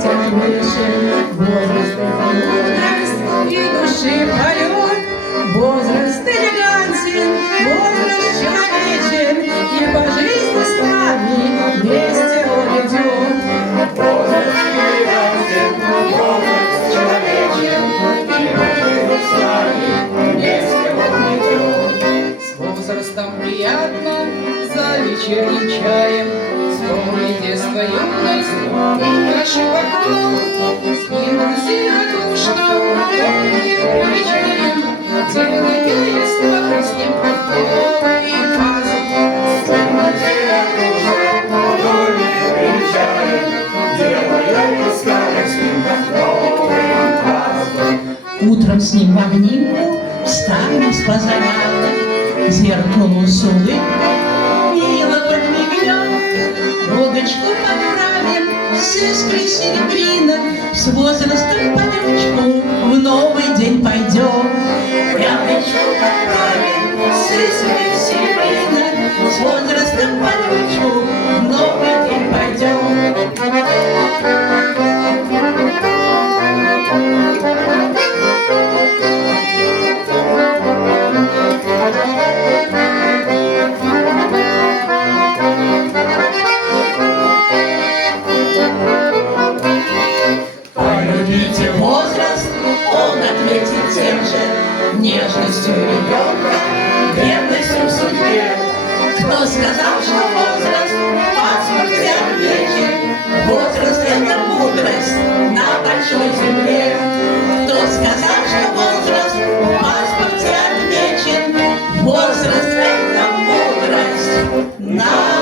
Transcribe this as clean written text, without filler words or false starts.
ведь отмечен возраст это мудрость и души полет. Возраст элегантен, возраст человечен, и по жизни с нами вместе он идет. Возраст элегантен, возраст человечен, и по жизни с нами вместе он идет. С возрастом приятно за вечерним чаем вспомнить детство, юность и наши вокруг. Спину сильнодушно встречаем, делая детство с ним подковы и пазл. Спину сильнодушно встречаем, делая детство с ним подковы и пазл. Утром с ним в обнимку встанем с позаранок, к зеркалу с улыбкой мило подмигнем, водочку поправим с искрой серебринок, с возрастом под ручку в новый день пойдем. Водочку поправим с искрой серебринок, с возрастом под ручку в новый день пойдем. Полюбите возраст, он ответит тем же: нежностью ребенка, верностью в судьбе. Кто сказал, что возраст в паспорте отмечен? Возраст — это мудрость на большой земле. Кто сказал, что возраст в паспорте отмечен? Возраст — это мудрость на